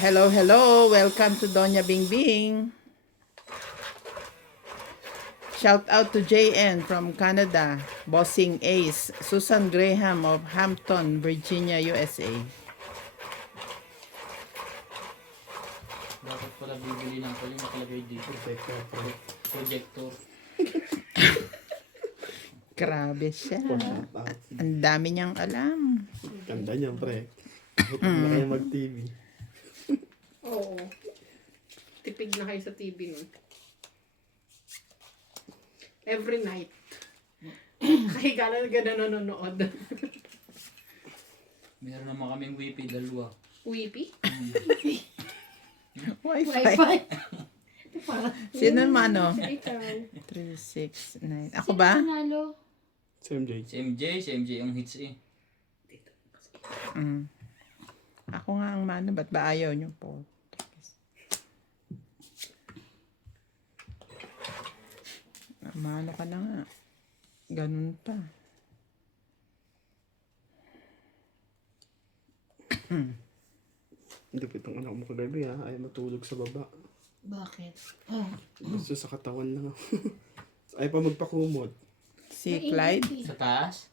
Hello, hello. Welcome to Doña Bingbing. Shout out to JN from Canada, Bossing Ace, Susan Graham of Hampton, Virginia, USA. Dapat pala bibili ng pala yung nakalagay dito. Projector. Grabe siya. Ang dami niyang alam. Ganda niyan, pre. Bakit na kayo mag-TV? Oo. Tipid na kayo sa TV nun. Every night. Kahiga na nanonood. Meron naman kaming wifi, dalawa. Weepy? Wi-Fi. Wi-Fi. Sino naman, ano? Ikaw. 3, 6, 9. Ako ba? Nanalo? Si MJ. Si MJ yung hits eh. Mm. Ako nga ang mano. Ba't ba ayaw niyo po? Mano ka na nga. Ganun pa. Hindi po itong anak mo kagabi ha. Ayaw matulog sa baba. Bakit? Oh. Gusto sa katawan lang. Ayaw pa magpakumot. Si Clyde. Sa taas?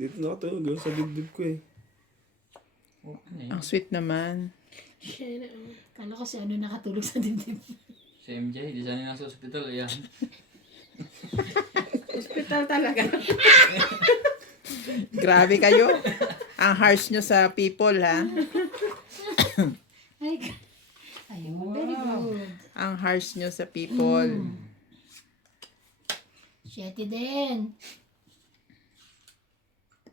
Dito nakatulog yun sa dibdib ko eh. Oh, ano yun? Ang sweet naman. Siya na. Kala ko si ano nakatulog sa dibdib. Si MJ, di sana nasa hospital. Ayan. Hospital talaga. Grabe kayo. Ang harsh nyo sa people, ha? Ay, ayun. Very good. Ang harsh nyo sa people. Shetty din.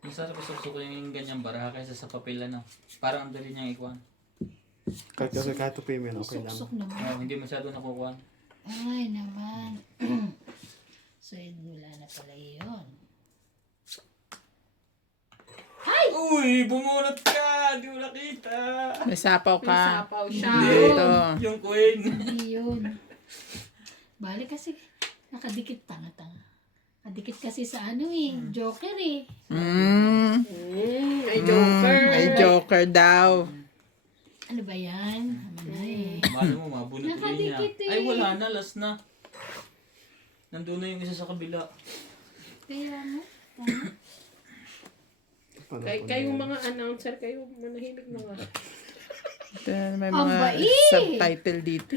Minsan gusto ko yung ganyang baraha kaysa sa papel ano. Parang ang dali niyang ikuhan. Kahit kasi katupin mo, okay lang. Suksok naman. Hindi masyado nakukuhan. Ay, naman. So, wala na pala yun. Uy! Bumunot ka! Di mo nakita! May sapaw May ka. sapaw siya. Dito. Yung queen! Hindi yun. Balik kasi, nakadikit tanga-tanga. Nakadikit kasi sa ano eh, Joker eh. Ay, Joker. Ay, joker daw. Ano ba yan? Ano na eh. Malo mo, mabunot ulit niya. Nakadikit eh. Ay, wala na. Last na. Nandun na yung isa sa kabila. Kaya mo, tama. Kayong mga announcer, kayo manahimik na nga. Ito, may Ang mga bait. subtitle dito.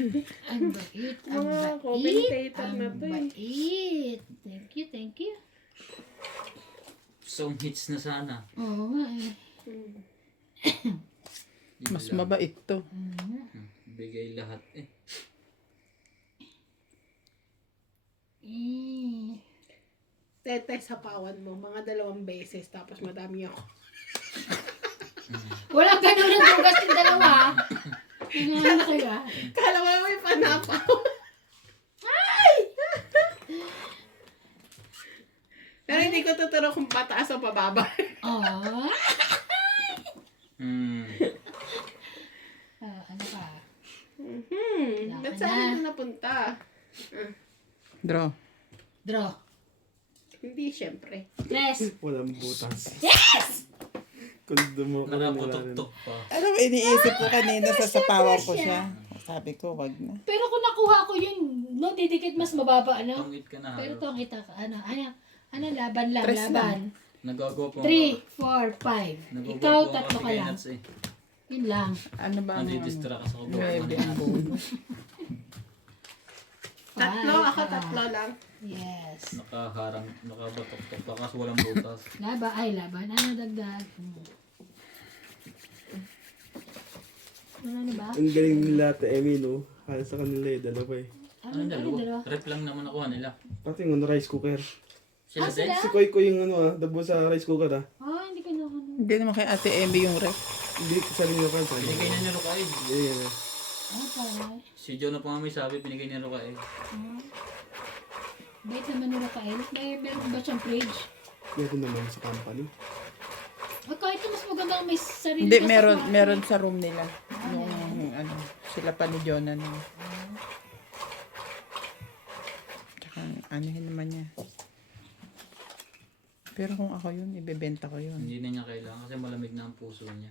Ang bait, ang Mga bait. commentator Ang na to eh. bait. Thank you, thank you. Song hits na sana. Oo nga eh. Yun Mas lang. mabait to. Bigay lahat eh. Tete, sapawan mo. Mga 2 beses. Tapos madami ako. Walang ganun ng dugas yung dalawa. Ano kaya? Kala mo may panapaw. Pero hindi ko tuturo kung pataas o pababa. Oh. Hmm. Ano ka? Ba't saan na napunta? Draw. Draw. Hindi, syempre. Yes. Walang butas. Yes! Kung mo ka Nakaputok-tok pa. Ano ba iniisip ko kanina sa sapawan ko siya? Sabi ko, wag na. Pero kung nakuha ko yun, no, didikit mas mababa, ano? Tungit ka na. Pero tong kita ka, ano, laban lang, Tres laban. Nagagawa po. 3, 4, 5. Ikaw, 3 ka lang. Yun lang. Ano ba ang Nadidistract ka sa kubo. Nuebe ang bulo? 5. Tatlo, ako 3 lang. Yes. Nakaharang, nakabatok-tok pa kasi walang butas. Laban. Ano dagdag? Ano na ba? Ang galing nila Ate Emmy, no? Halos sa kanila eh, dalawa eh. Ano dalawa? Rep lang naman nakuha nila. Pati yung rice cooker. Sila din? sila? Si Koy ko yung ano dabo sa rice cooker Hindi ko nakuha. Hindi naman kay Ate Emmy yung rep. Hindi, sa rin yung kansa. Binigay na ni Rokael. Yeah. Pala. Si John na pa nga may sabi, binigay ni Rokael. Bait naman nila kain. Meron ba siyang fridge? Meron naman sa company. O kahit mas maganda may sarili Hindi, ka sa kwarto. meron sa room nila. Yung ano, sila pa ni Jonah na. Tsaka, ano yun naman niya. Pero kung ako yun, ibebenta ko yun. Hindi na niya kailangan kasi malamig na ang puso niya.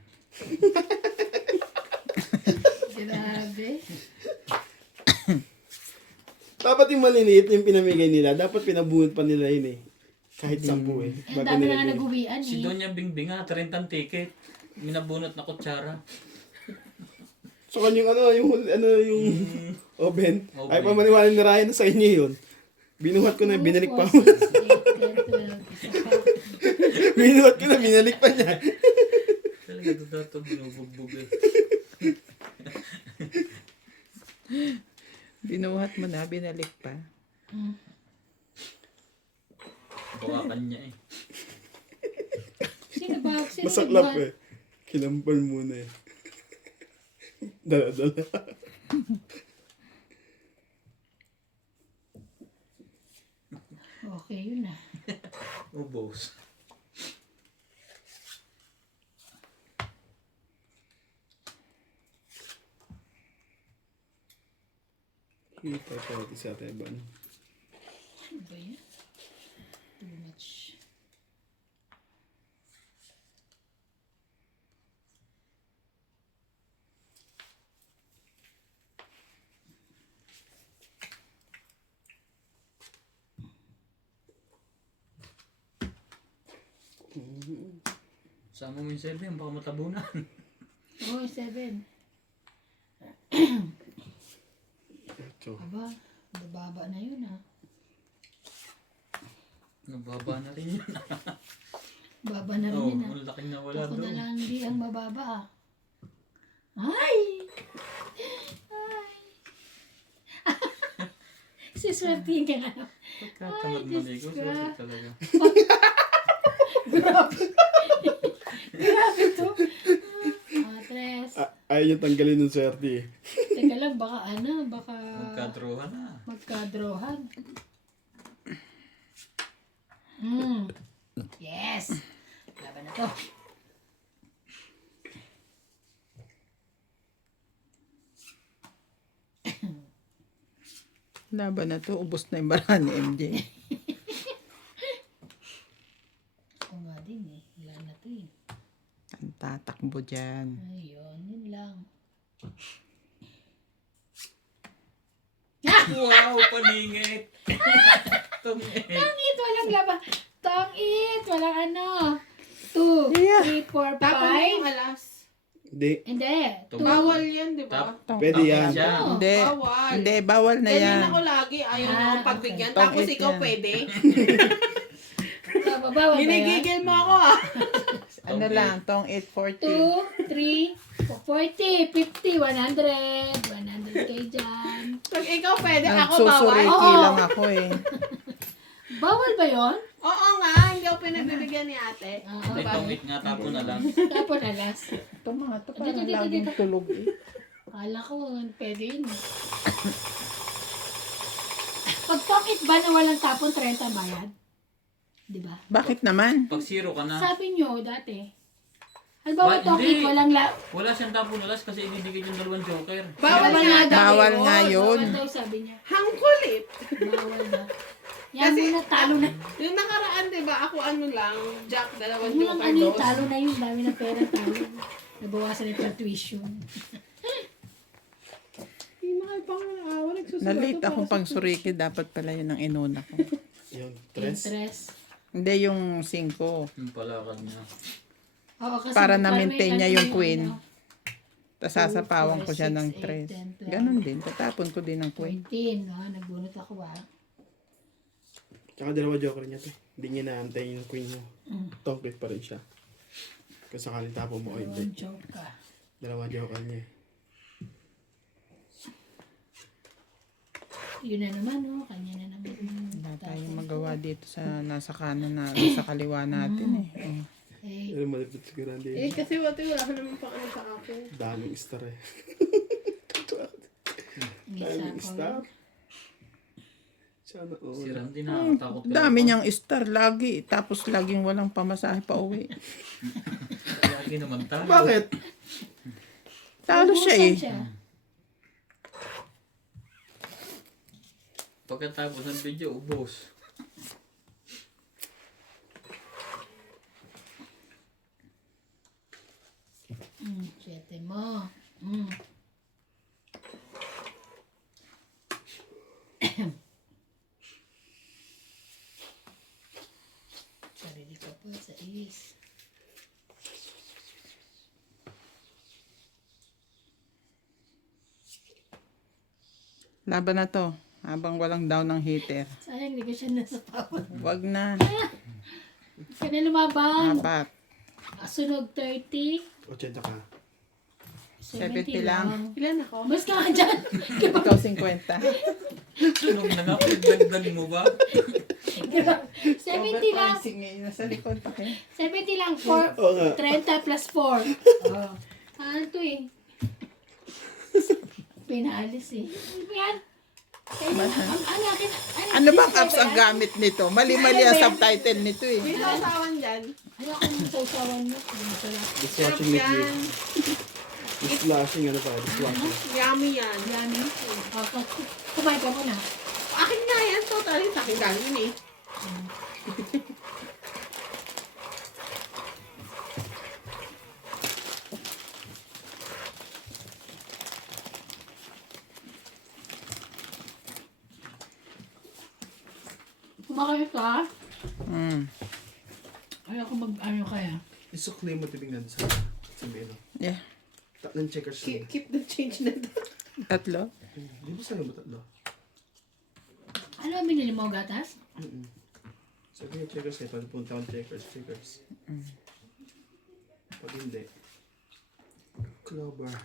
Grabe. Dapat yung maliliit yung pinamigay nila. Dapat pinabunot pa nila yun eh. Kahit 10 eh. Ang dami na nga nag-uwian Si eh. Donya Bingbing nga, 30 ticket. Minabunot na kutsara. So kanyang yung oven. Oven. Ay pamaniwala na Ryan na sa inyo yun. Binuhat ko na, binalik pa. 2, 4, 6, 8, 10, 12. Isa pa. Binuhat ko na, binalik pa niya. Talaga ito binubugbog eh. Binuhat mo na, binalik pa. Baka kanya eh. Sino ba? Sino Masaklap nagbuhat? eh. Kinampal muna eh. Dala-dala. Okay, yun na. Ubos. Kita pa sa Teban. Ano ba yan? Too much. Sama mo yung selfie, baka matabunan. Oh, 7. So, Aba, nababa na yun ah. Nababa na rin yun. Baba na rin Oo, yun ah. ang laking nawala Ako na doon. lang hindi ang mababa ah. Ay! Ay! Siswertihin ka nga. Pagkatamad Ay, Diyos maligo, ko. sulit talaga. Grabe. Grabe to. Tres. ayaw niya tanggalin ng swerte eh. Teka lang, baka Magkadrohan na. magkadrohan. Yes! Laban na to. Laban na to, ubos na yung barahan ni MJ. Ako nga din eh. Wala na to eh. Ang tatakbo dyan. Ayun, yun lang. Wow, paningit! Tungit! Tangit, walang laban. Tangit, walang ano. 2, Yeah. 3, 4, Tapon yung 5. alas. Hindi. Hindi. Bawal yan, di ba? Pwede yan. Siya. Hindi, Bawal. hindi, bawal na Ganyan yan. ako lagi. Ayaw niyo akong pagbigyan. okay. Tapos Tong ikaw yan. pwede. Bawal ba yan? Ginigigil mo ako ah. Ano lang, tong 840. 2, 3, 40, 50, 100. 100 kayo dyan. Pag ikaw pwede, ako bawal. Nagsusuriki Oo. lang ako eh. Bawal ba yon? Oo nga, hindi ako pinagbibigyan ni ate. Oo. May tungit nga, tapo na lang. Tapos alas. Ito mga to Dito, parang dito, laging dito. tulog eh. Kala ko, pwede yun. Pag pocket ba na walang tapon, 30 bayad? Di ba? Bakit naman? Pag zero ka na, Sabi nyo dati. Halimbawa, Ba, pocket, hindi. walang wala siyang tapo nalas kasi ididikit yung dalawang joker. Bawal Bawal nga nga daw Bawal yun. nga yun. Bawal daw sabi niya. Hangkulit. Bawal na. Yan Kasi- muna, talo na. Yung nakaraan, di ba, ako ano lang, Jack, dalawang Huwag mo lang joker ano yung dos. talo na yun. Dami ng pera talo. Nabawasan na yung tuition. Hindi na kayo pang naawa, nagsusulat. Nalate akong pang suriki, dapat pala yun ang inuna ko. Yun. Tres. Interest. Hindi yung 5. Yung palakad niya. Oo, kasi Para may na-maintain niya ano yung queen. ano, Tapos sasapawan ko siya 2, 4, ng 6, 8, 10, 3. Ganon din. Tatapon ko din ng queen. 19. Nagbunot ako ba? Tsaka dalawa joker niya to. Hindi niya naantay yung queen mo. Tongkit pa rin siya. Kung sakaling tapo mo o One hindi. joke ka. Dalawa joker niya eh. Yun na naman, oh. Kanya na naman. Wala tayong magawa dito sa nasa kanan na sa kaliwa natin eh. Oh. Eh, Pero malipit siguro hindi. Eh, kasi wala ka naman pang ano sa akin. Daming star eh. may Daming sapaw star. yun. Sana all. Si Randy nakakatakot ka. Dami niyang star lagi. Tapos laging walang pamasahe pa uwi. Lagi naman tayo. Bakit? Talo siya eh. Ubusan siya. Pagkatapos ng video, ubos. 7 mo. Mm. Sarili ka pa sa is. Laban na to. Habang walang down ng heater. Sayang, hindi ko siya nasa power. Wag na. Ka na lumaban. Apat. Sunog 30. 80 ka. 70 lang. Ilan ako? Mas ka nga dyan. Ikaw 50. Sunog na nga, pinagdagdag mo ba? 70 lang. Overpricing ngayon. Nasa likod pa kayo. 70 lang. Oo nga. 30 plus 4. Oh. Ano to eh? Pinaalis eh. Ano yan? Ang akin. Ano bang apps ang gamit nito? Mali-mali ang subtitle nito eh. May sausawan dyan. Ano ako ng sausawan mo? Dishwashing liquid. Dishwashing ano pa? Dishwashing. Yummy yan. Yan eh. Kumain ka muna. Akin nga yan. Totally sa akin galing eh. Kumakain ka? Mm. Ano kaya? Isukli mo tibing sa meno. Yeah. Tatlong checkers na. Keep the change na to. Tatlo? Di ba sa'yo ba tatlo? Ano ang binili mo, gatas? Sabi yung checkers eh. Pag punta akong checkers. Pag hindi. Clover.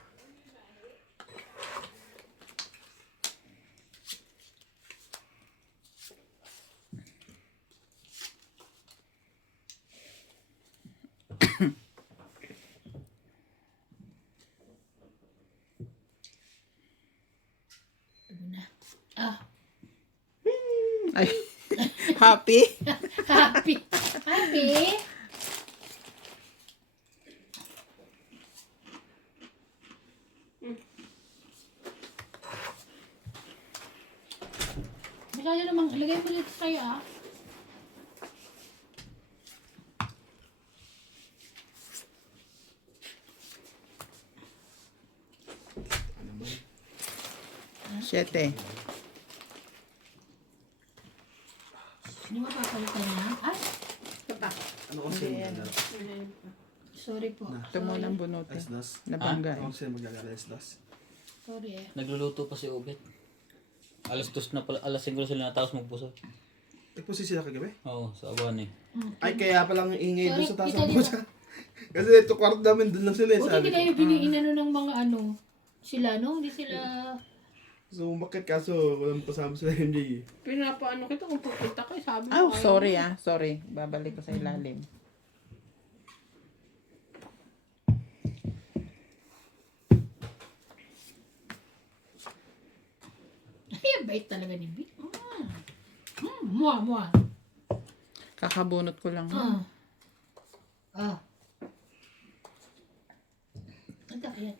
Ito na. Ah, Ay. Happy? happy. Happy? Masyado namang, ilagay mo dito kayo ah. Ano ba? 7. Hindi mo papalitan na? Ay, Tata. Ano kasi magagala? sorry po. Ito mo ng bunutin. S-das. Nabangga Ano eh. kasi magagala S-das? Sorry eh. Nagluluto pa si Obet. Alas 2 na pala, alas 5 na sila natapos magpuso. Nagpusi sila kagabi? Oo, sa aban eh. Ay, kaya palang ingay doon sa taas Sorry, ng kita pusa. Kasi ito kwarto namin, doon lang sila eh. Buti Sabi hindi ko. kayo biniinano ng mga ano. Sila, no? Hindi sila... So, bakit kaso walang pasama sila MJ eh. Pinapaano kita kung pupunta kayo. Sabi mo. Oh, ayaw sorry mo. Sorry. Babalik ko sa ilalim. Ay, ang bait talaga ni Vic. Mua, mua. Kakabunot ko lang. Ah. Ah. Ang takit.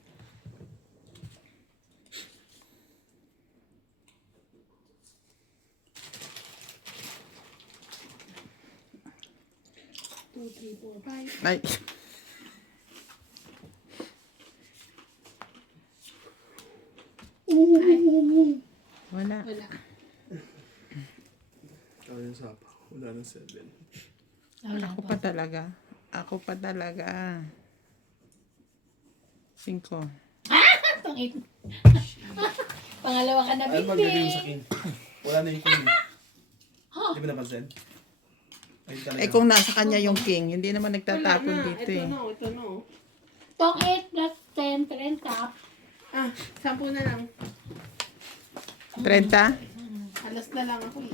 Two, three, four, five. Ay. Wala. Wala. Kaya yung sapa. Wala nang 7. Wala Ako pa. pa talaga. Ako pa talaga. 5. Pangit. Pangalawa ka na, Ano Vic. magagawin sa king? Wala na yung king. Di ba napansin? Ay talaga. Eh kung nasa kanya yung king, hindi naman nagtatapon Wala na. dito Ito eh. na. Ito na. Tong 8 plus 10, 30. Ah, 10 na lang. 30? Alas na lang ako eh.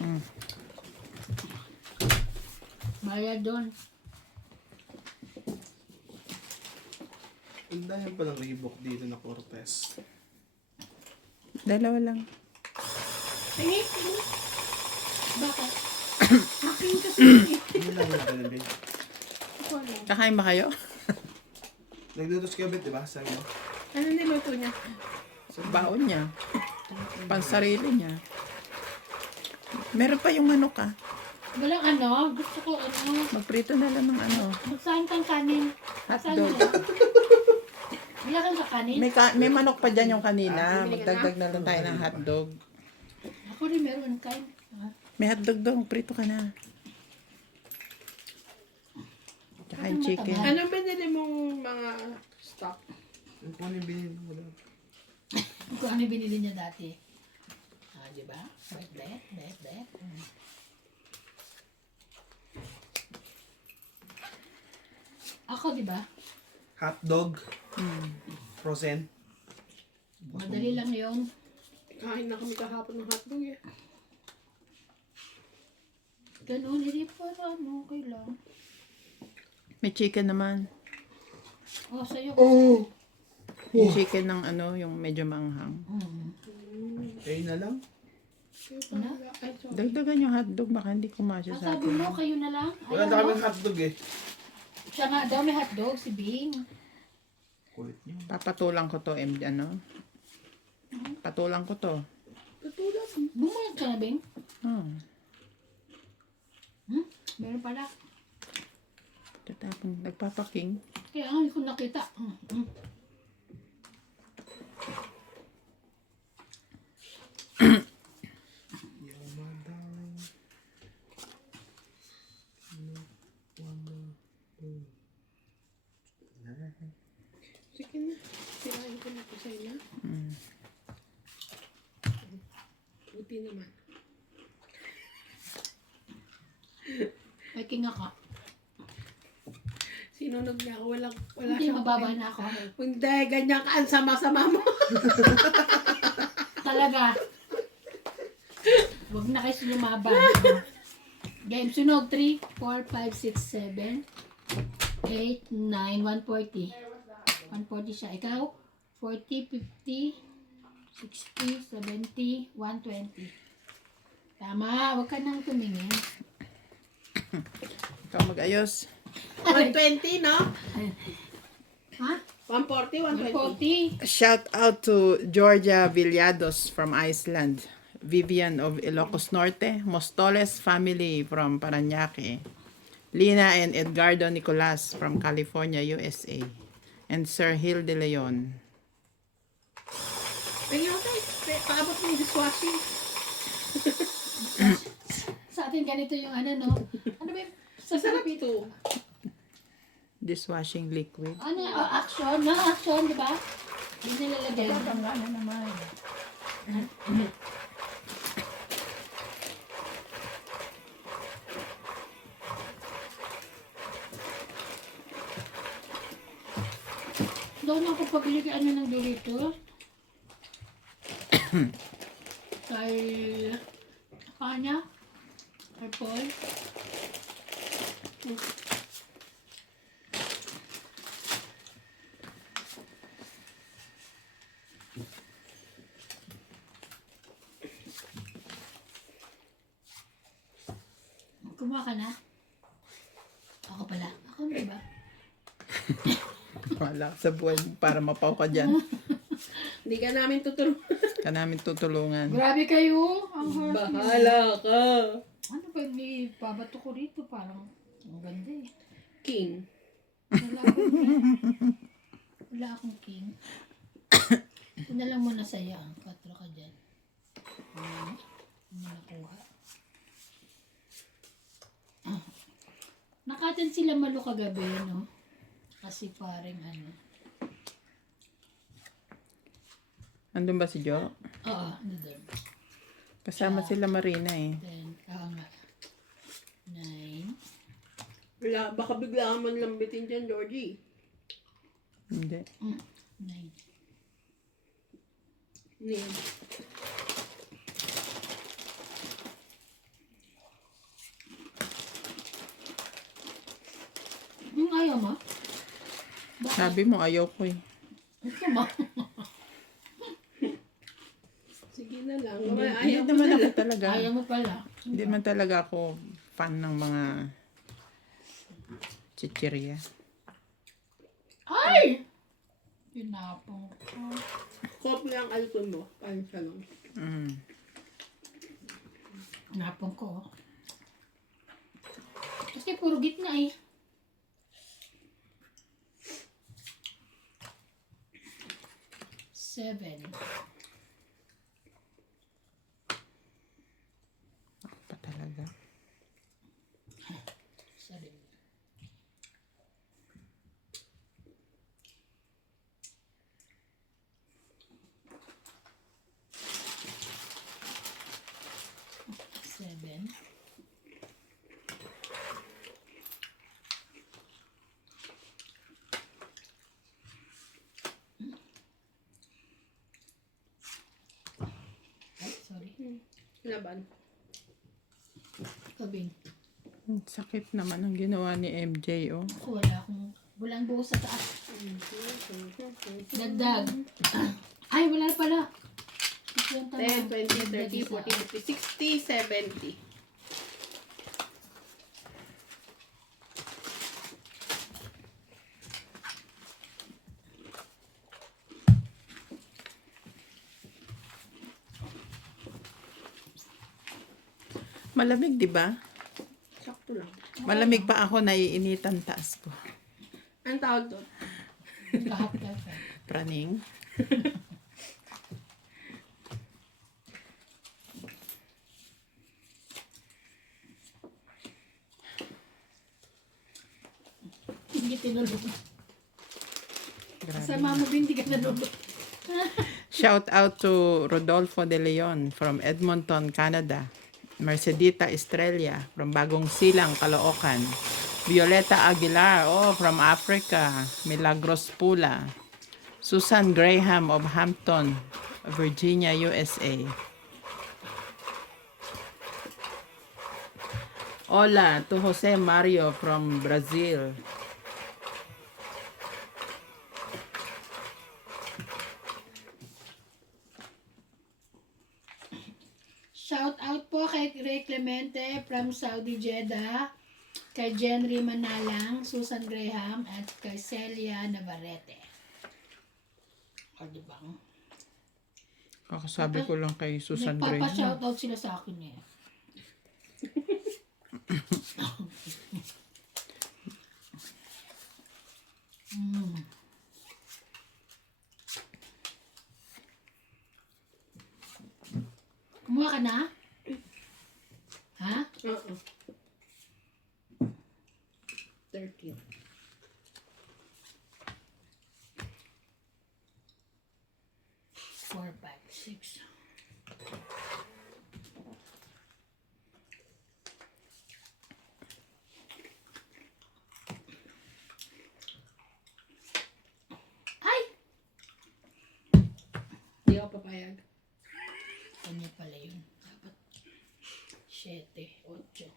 Bayad doon. Ang dahil palang Reebok dito na Cortez. Dalawa lang. Tingin. Bakit? Akin kasi. Hindi lang yung talabi. Ako lang. Kakain ba kayo? Naglutos ka bit, di ba? Sabi mo. Ano niluto niya? Baon niya. Pansarili niya. Meron pa yung manok ah. Walang ano. Gusto ko ano. Magprito na lang ng ano. Magsahin kang kanin. Saan Hotdog. nila? kang kakanin? May manok pa dyan yung kanina. bibili ka Magdagdag na lang tayo ng hotdog. Ako rin meron kain. May hotdog daw. Prito ka na. Tsaka yung chicken. Ano binili mong mga stock? Yung kung ano yung binili mo daw. Kung ano yung binili niya dati. Di ba? Bet. Ako, di ba? Hotdog. Frozen. Madali lang yun. Kain na kami kahapon ng hotdog eh. Ganun, hindi para okay lang. May chicken naman. Oh, sa'yo. Yung chicken ng yung medyo manghang. Kayo na lang. Ano? Ay, sorry. Dagdagan yung hotdog. Baka hindi kumasya sa Sabi mo, atin. kayo na lang. Wala na kaming hotdog eh. Siya nga daw may hotdog, si Bing. Kulit niyo. Papatulang ko to. Patulang ko to. Tutulad. Bumalik ka na, Bing. Oh. Meron pala. Tatapon. Nagpapaking. Kaya hindi ko nakita. Sige na. Sirain ko na po sa'yo na. Buti naman. May kinga ka. Sinunog niya ako. Wala Hindi, siyang mababa pakialam. na ako. Hindi, ganyan ka. Ang sama-sama mo. Talaga. Huwag na kayo sumabang. Game sunog. 3, 4, 5, 6, 7, 8, 9, 140. 140 siya. Ikaw? 40, 50, 60, 70, 120. Tama. Huwag ka nang tumingin. Ikaw mag-ayos. 120, no? Ha? 140, 120. 140. Shout out to Georgia Villados from Iceland. Vivian of Ilocos Norte. Mostoles family from Parañaque. Lina and Edgardo Nicolas from California, USA. And Sir Hill de Leon. Ayun, paabot mo yung dishwashing. Sa atin ganito yung no? Ano ba yung Masarap ito. Dishwashing liquid. Action? No, action, di ba? Yung nilalagay. Ano naman. Doon ako pabili kay ng Doritos. Kay kanya. Kay Paul. Kumuha ka na? Ako pala. Ako na ba? Wala sa buhay mo para mapaw ka dyan. Hindi ka namin tutulungan. Ka namin tutulungan. Grabe kayo. Ang harsh. Bahala ka. Ano ba may babato ko rito? Parang ang ganda eh. King. Wala akong king. Wala akong king. Ito na lang muna sa'yo. Ang 4 ka dyan. Ano nakuha? Nakatin sila malo kagabi, no? Kasi parang Andun ba si Jo? Oo, ano doon. Kasama sila Marina eh. 10, nga. 9, Wala, baka bigla ka man lambitin dyan, Georgie. Hindi. 9. Name. Yung ayaw mo? Bakit? Sabi mo ayaw ko eh. Gusto mo? Sige na lang. Hindi Ayaw mo naman na ako lang. talaga. Ayaw mo pala. Hindi man talaga ako fan ng mga chichirya. Ay! Pinapong ko. Kopi ang alcohol mo. Paano siya lang. Napong ko. Kasi puro gitna eh. 7. Pa talaga. Sorry. Seven. Ay, sorry. Laban. Kabing. Ang sakit naman ang ginawa ni MJ, oh. So, walang buhos sa taas. Dagdag. Ay, wala na pala. 10, 20, 30, 40, 50, 60, 70. Malamig, di ba? Sakto lang. Malamig pa ako, naiinitan taas ko. Anong tawag doon? Kahap ka. Praning. Hindi tinulog. Grabe. Sa mama mo, hindi ka nalulog. Shout out to Rodolfo De Leon from Edmonton, Canada. Mercedita Estrella from Bagong Silang, Caloocan. Violeta Aguilar, from Africa. Milagros Pula. Susan Graham of Hampton, Virginia, USA. Hola to Jose Mario from Brazil. Shout out po kay Ray Clemente from Saudi Jeddah, kay Jenry Manalang, Susan Graham, at kay Celia Navarrete. O, diba? Kakasabi ko lang kay Susan Graham. Nagpapa-shout out sila sa akin eh. Mm. Kumuha ka na? Ha? Oo. 30. Four, five, six. Ay! Hindi ako papayag. Kanya pala yun. Dapat 7, 8,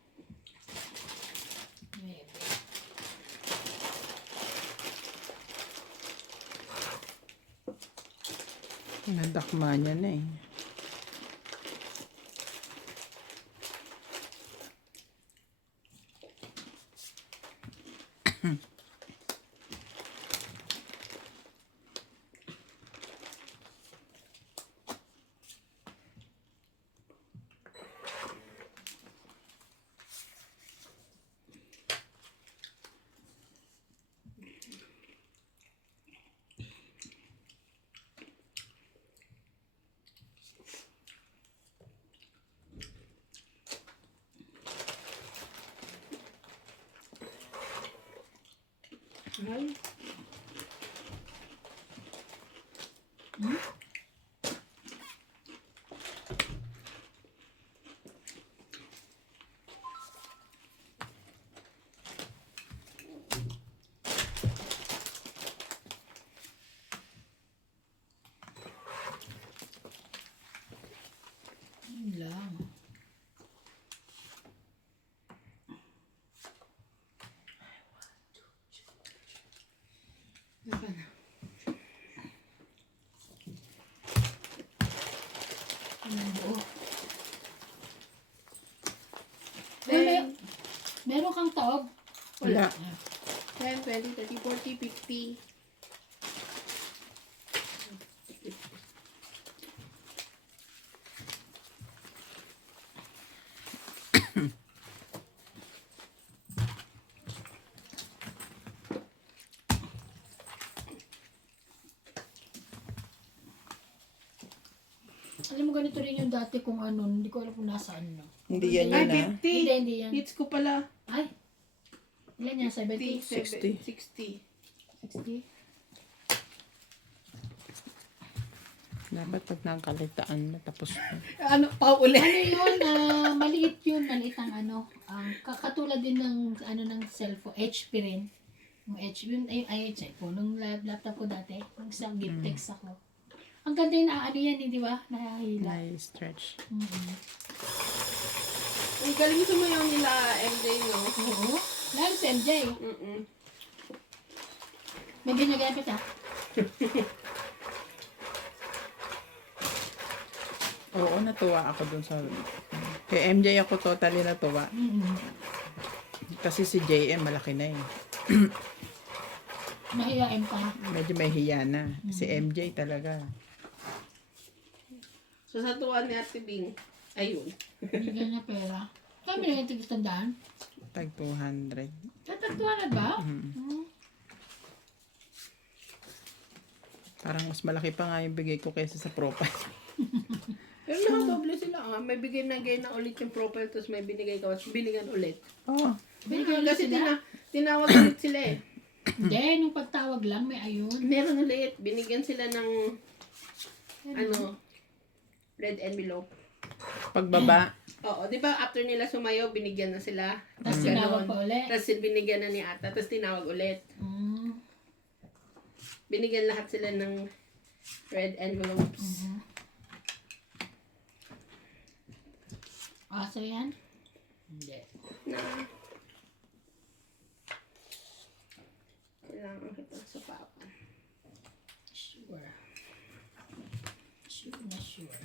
9. Nadakma niya na eh. Ay. Yun lang. Naka na. Ang buo. Ten. Meron kang taog? Wala. 10, 20, 30, 40, 50. Alam mo, ganito rin yung dati kung ano, hindi ko alam kung nasaan, no? Hindi yan Ay, yun ah. 50. Hindi yan. Hits ko pala. Ay, ilan yan? 70? 60. 60. 60? Dapat pag nakakalitaan na tapos na. Ano, pa uli. Ano yun, maliit yun, maliit ang ano, katulad din ng, ano, ng cellphone, HP rin. Yung HP, yun, ay, cellphone, nung laptop ko dati, yung sa gift text ako. Ang ganda yun, ano yan, di ba? Nahihila. Na-stretch. Ang galing sumayaw nila, MJ, no? Oo. Lalo si MJ. Mm-mm. May ginagamit ah. Oo, natuwa ako dun sa... Kay MJ ako totally natuwa. Kasi si JM malaki na eh. Nahiyain pa. Medyo may hiya na. Si MJ talaga. So, sa tuwa ni Ate Bing, ayun. Binigyan niya pera. Kami na yung tigitandaan. Tag 200. Tatagtuhan na ba? Hmm. Parang mas malaki pa nga yung bigay ko kaysa sa profile. Pero nakadoble sila. May bigay na gay na ulit yung profile, tapos may binigay ka, tapos binigyan ulit. Oo. Binigyan ulit Kasi sila. tinawag ulit sila eh. Hindi, nung pagtawag lang, may ayun. Meron ulit. Binigyan sila ng, ano, red envelope. Pagbaba. Oo, di ba after nila sumayaw, binigyan na sila. Tapos tinawag pa ulit. Tapos binigyan na ni Ata, tapos tinawag ulit. Mm. Binigyan lahat sila ng red envelopes. Aso yan? Hindi. Na kailangan kita sa papa. Sure. Sure na sure.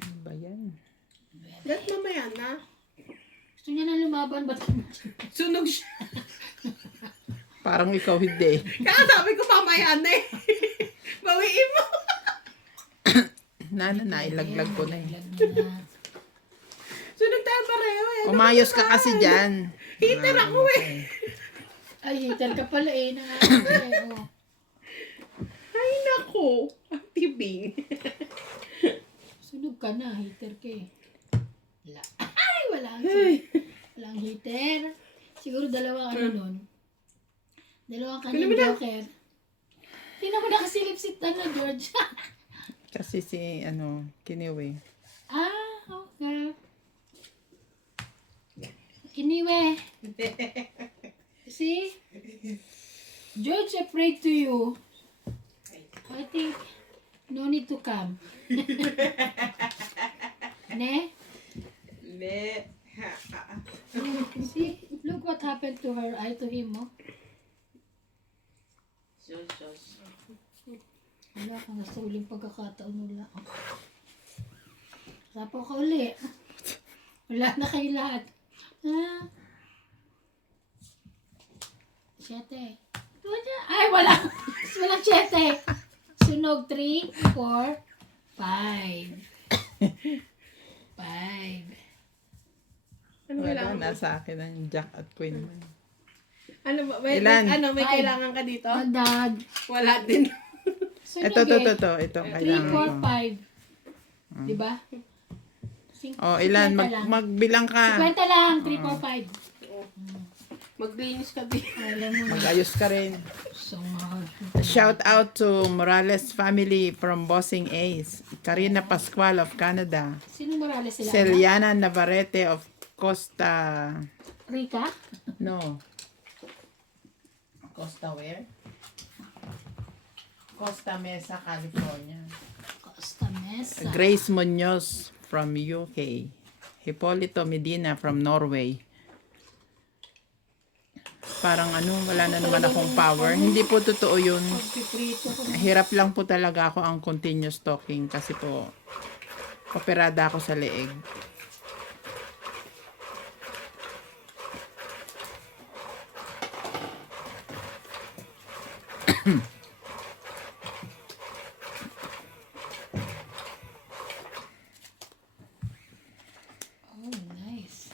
Ano ba yan? Ba't mamaya na? Gusto niya na lumaban, ba't Sunog siya. Parang ikaw hindi. Kaya sabi ko mamaya na eh. Bawiin mo. Nailaglag ko na eh. Sunog tayo pareho eh. Umayos ka kasi dyan. Heater ako eh. Ay, hitter ka pala eh. Nangangalit oh. Ay nako. Ang tibing. Sunog ka na, hitter ka eh. Wala. Ay, walang heater. Siguro dalawa ano nun. Dalawang kanyang joker. Tingnan mo nakasilip-sit na George. Kasi si, Kiniwi. Ah, okay. Kiniwe. See? George afraid to you. I think no need to come. Ne? Ne. See? Look what happened to her. Ay, to him, oh. Sus. Wala ka na sa uling pagkakataon nila. Sapo ka uli. Wala na kayo lahat. Ah. Siyete. Ay, wala. Walang siyete. Sunog 3, 4, 5. 5. Ano Wala, kailangan mo? nasa akin ang Jack at Queen man. Ano ba? May Ilan? may Five. kailangan ka dito? Magdag. Wala din. Sunog Ito ang 3, kailangan 4, ko. 5. Diba? Oh, ilan? 50 lang. Magbilang ka. 50 lang. 3, 4, 5. Maglinis ka din. Alam mo na. Mag-ayos ka rin. So, Shout out to Morales family from Bossing Ace. Karina Pascual of Canada. sino Morales sila? Celiana Navarrete of Costa... Rica? No. Costa where? Costa Mesa, California. Costa Mesa. Grace Munoz from UK. Hipolito Medina from Norway. Parang wala na naman akong power. Hindi po totoo yun. Pagpiprito ko. Hirap lang po talaga ako ang continuous talking kasi po operada ako sa leeg. Oh, nice.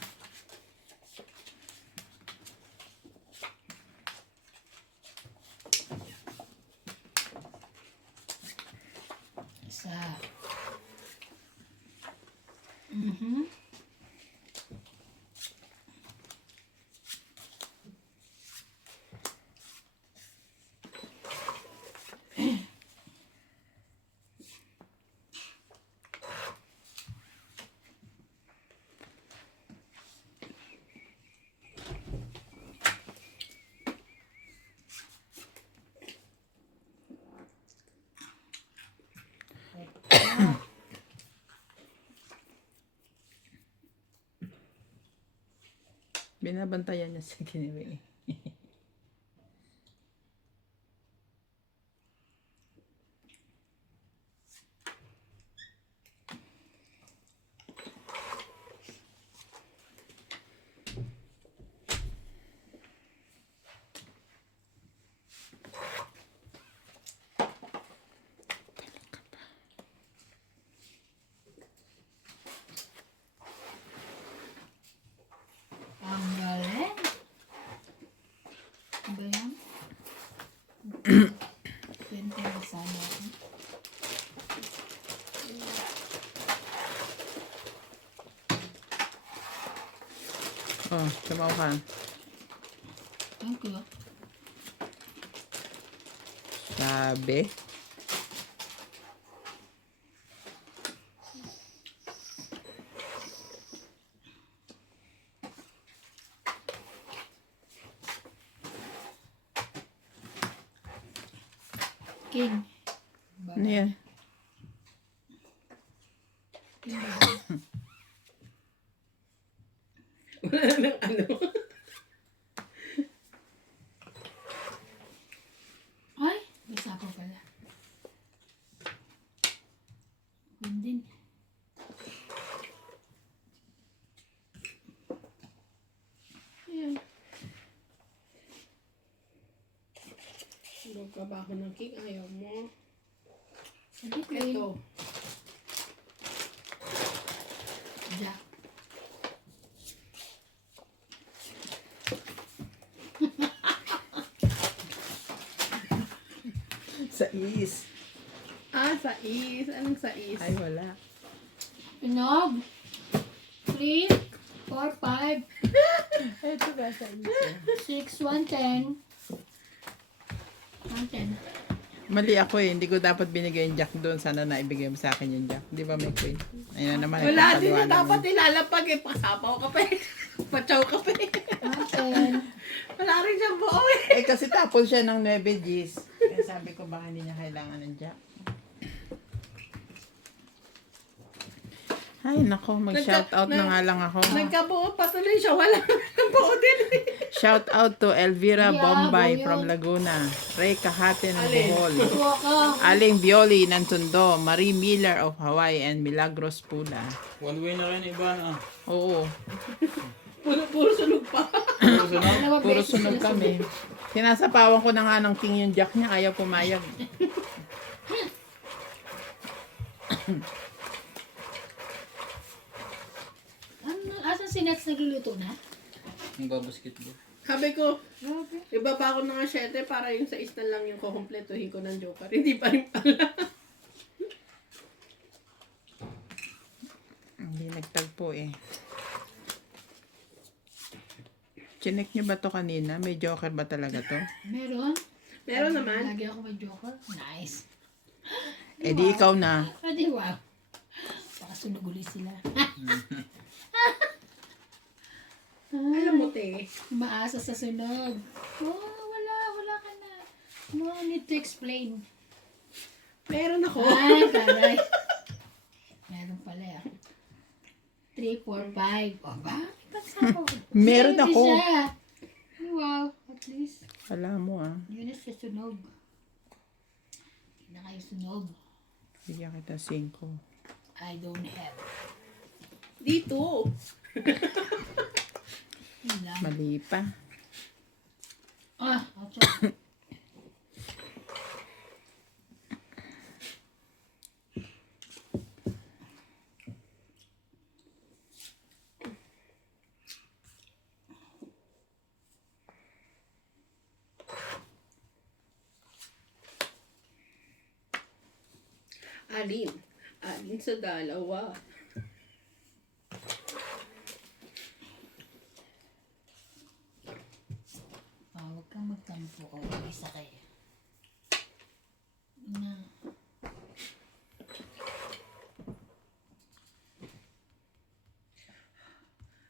Binabantayan niya si Kiniwi. Ang galing. Ano ba yan? 20 na sana ako. Oh, tumaw ka. Thank you. Sabi. King. Ano yan? King ba? Wala nang ano. Ay, may sapo pala. Queen din. Ayan. Huwag ka ba ako ng king? Ayaw mo. Sabi Queen. Ito. Jack. Sais. Ah, sais. Anong sais? Ay, wala. Pinog. 3, 4, 5, Ito ba sa 6, 110. 110. Mali ako eh. Hindi ko dapat binigay yung jack doon. Sana naibigay mo sa akin yung jack. Di ba may queen? Ayun na naman. Wala din na ipagpaliwanag dapat mo. ilalapag eh. Pasapaw ka pa eh. Pachaw ka pa eh. 110. Wala rin siyang buo eh. Eh kasi tapos siya ng 9 Gs. Kaya sabi ko baka hindi niya kailangan ng jack. Ay nako, mag-shout out na nga lang ako. Nagkabuo pa tuloy siya. Wala nang buo din eh. Shout out to Elvira Yeah, Bombay Boyol. from Laguna, Ray Kahate ng Alin? Bohol, Tuwa ka. Aling Bioli ng Tondo, Marie Miller of Hawaii, and Milagros Pula. One way na rin iba na. Oo, Puro sunog pa. Dalawa puro beses sunog sila kami. Sinasapawan ko na nga ng king yung jack niya, ayaw pumayag. Asan si Nats nagluluto na? Yung babasketball. Sabi ko, Grabe. ibaba ko na nga 7 para yung 6 na lang yung kukumpletuhin ko ng Joker. Hindi pa rin pala. Hindi nagtagpo eh. Chinek niyo ba to kanina? May joker ba talaga to? Meron? Meron naman. Lagi ako may joker. Nice. Eh di ikaw na. Adi wow. Baka sunog ulit sila. Alam mo, te. Maasa sa sunog. Oh, wala ka na. No need to explain. Meron ako. Ay, taray. Meron pala yan. 3, 4, 5. O ba? Pagsapaw. Meron Hindi ako. siya. Wow, at least. Wala mo ah. Yun na sa sunog. Hindi na kayo sunog. Bigyan kita 5. I don't have. Dito. Yun lang. Mali pa. Ah, ocho. Alin. Alin sa dalawa. Ah, huwag kang magtampo. O, isa kayo. Na.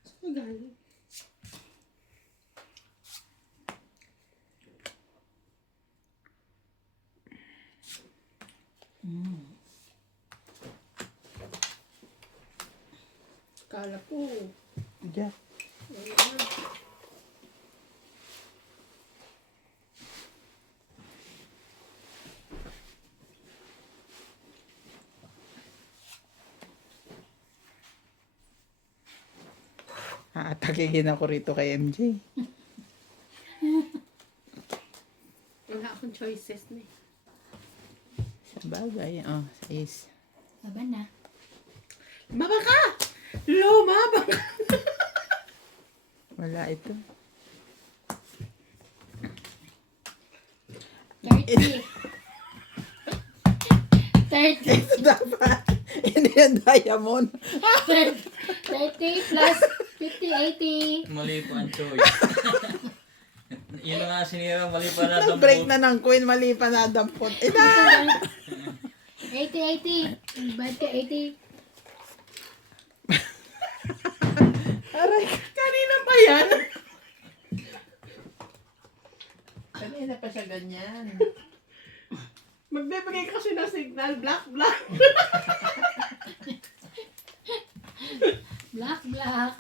Saan galing? Kala ko. Jack. Wala. Aatakihin ako rito kay MJ. Wala akong choices na eh. Sabagay. Oh, ace. Laban na. Baba ka! Lumabang ka! Wala ito. 30. 30. Ito dapat. Hindi yung diamond. 30 plus 50, 80. Mali po ang choice. Yun na nga sinira, mali pa na itong Nag-break na ng queen, mali pa na dampot. Ina! 80. Bad ka, 80. Aray. Kanina pa yan? Kanina pa siya ganyan. Magbibigay ka kasi ng signal, black, black. Black, black.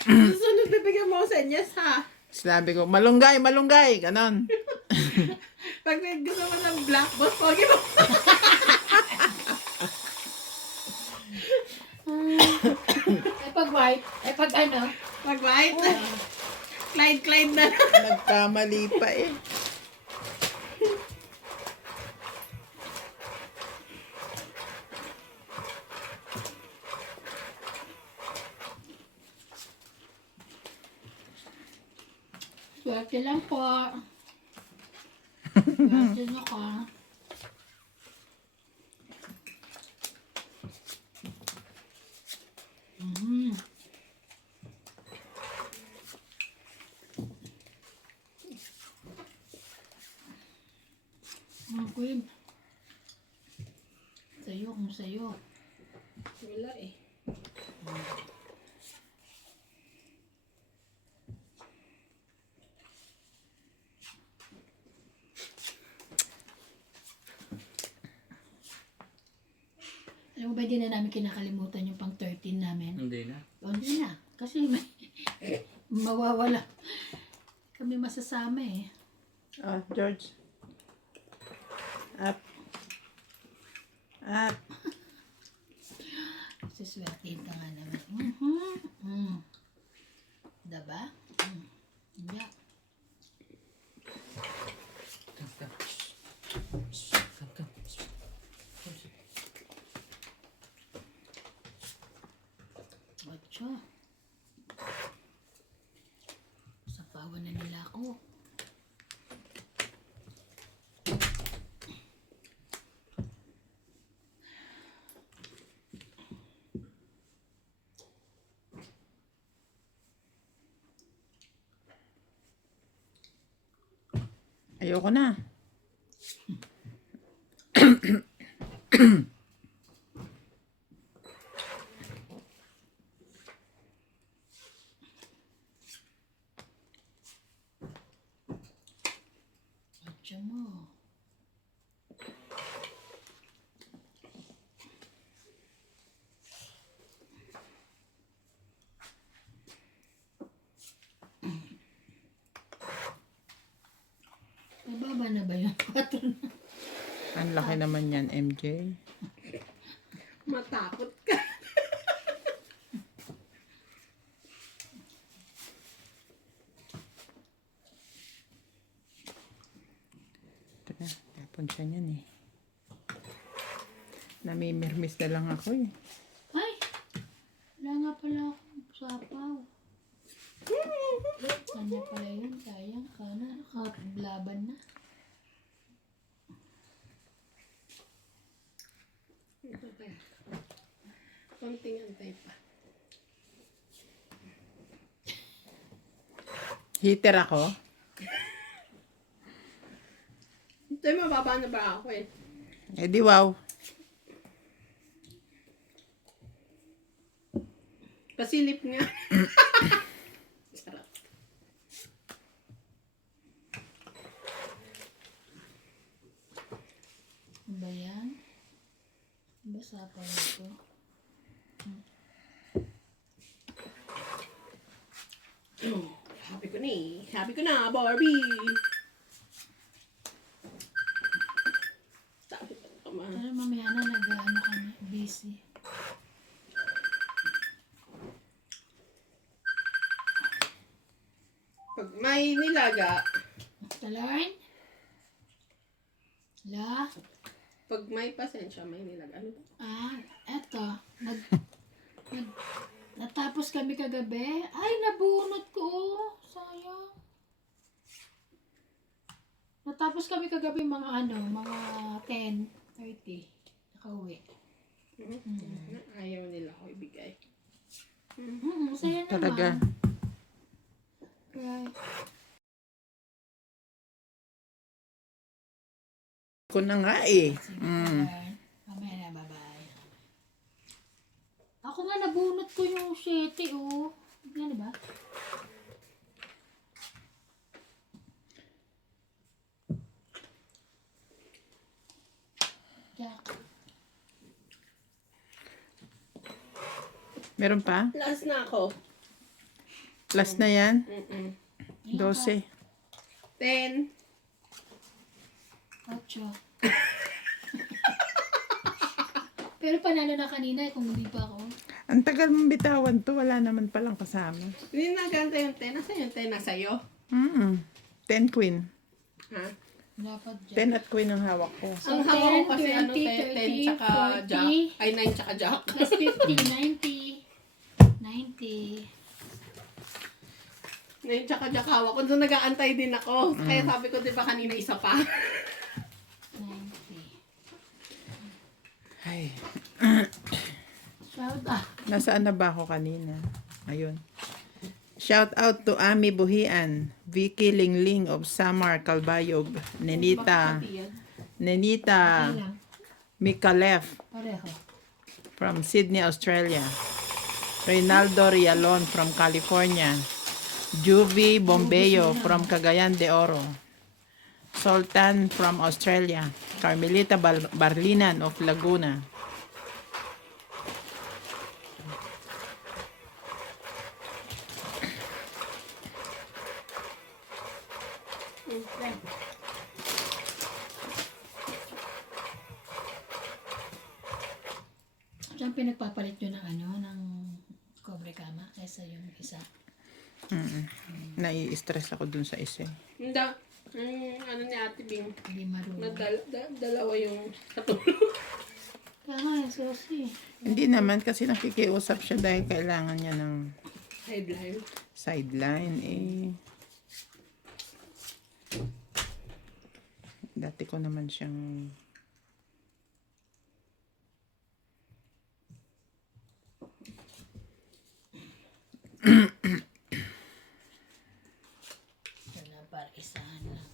Susunod bibigyan mo sa inyo ha. Sabi ko, malunggay, malunggay. Ganon. Pag gusto mo ng black, boss, pogi mo. Ay, pag white. Ay, pag ano. Pag white, Clyde na. Nagkamali pa eh. Swerte lang po. Swerte nyo ka. Mm. Queen. Sa'yo kung sa'yo. Wala eh. Alam mo ba, di na namin kinakalimutan yung pang 13 namin? Hindi na. O, hindi na. Kasi may mawawala. Kami masasama eh. Oh, George. Up. Up. Siswertein ka nga naman. Diba? Yeah. Ocho. Sapawan na nila ako. Ayoko na. Ocho mo. Mababa na ba yung 4 na? Ang laki naman yan, MJ. Matakot ka. Teka, tapon siya niyan eh. Namimirmis na lang ako eh. Ay! Wala nga pala akong sapaw. Kanya pala yun. Sayang. Kana nakablaban na. Ito pa. Konting antay pa. Heater ako. Ito mababa na ba ako eh? Eh di wow. Pasilip nga. Sarap. Ano ba yan? Ano ba sapaw nito? Happy ko na eh. Happy ko na, Barbie. Sabi ko naman. Pero mamaya na nag-ano kami. Busy. Pag may nilaga, Talarn. La. pag may pasensya, may nilaga. Ano to? Eto. Natapos kami kagabi. Ay, nabunot ko. Sayang. Natapos kami kagabi mga 10:30. Nakauwi. Ayaw nila ako ibigay. Masaya naman. Talaga. Right. Ko na nga eh. Sige, bye. Mamaya na, bye-bye. Ako nga, nabunot ko yung 7, oh. Yan, diba? Jack. Meron pa? Last na ako. Last na yan? Mm-mm. 12. 10. 8. Pero panalo na kanina kung hindi pa ako. Ang tagal mong bitawan to, wala naman palang kasama. Hindi naganda yung 10. Nasaan yung 10? Nasa'yo? 10 queen. Ha? Dapat dyan. 10 at queen ang hawak ko. Ang hawak ko kasi 10, 10 tsaka 40, jack. Ay, 9 tsaka jack. Plus 50, 90. 90. 9 tsaka jack hawak ko. Doon nag-aantay din ako. Kaya sabi ko, di ba kanina isa pa? 90. Ay, Shout out. nasaan na ba ako kanina? Ayun. Shout out to Ami Buhian, Vicky Lingling of Samar, Calbayog, Nenita Okay lang. Mikalef Pareho. from Sydney, Australia, Reynaldo Rialon from California, Juvie Bombeyo from Cagayan de Oro, Sultan from Australia, Carmelita Barlinan of Laguna. Saan pinagpapalit yun ng ng cobre kama kaysa yung isa? Nai-stress ako dun sa isa. Hindi. Ano ni Ate Bing? Hindi marunong. Dalawa yung katulog. Kaya nga, susi. Hindi naman kasi nakikiusap siya dahil kailangan niya ng Headline. sideline dati ko naman siyang Ito na, para isahan lang.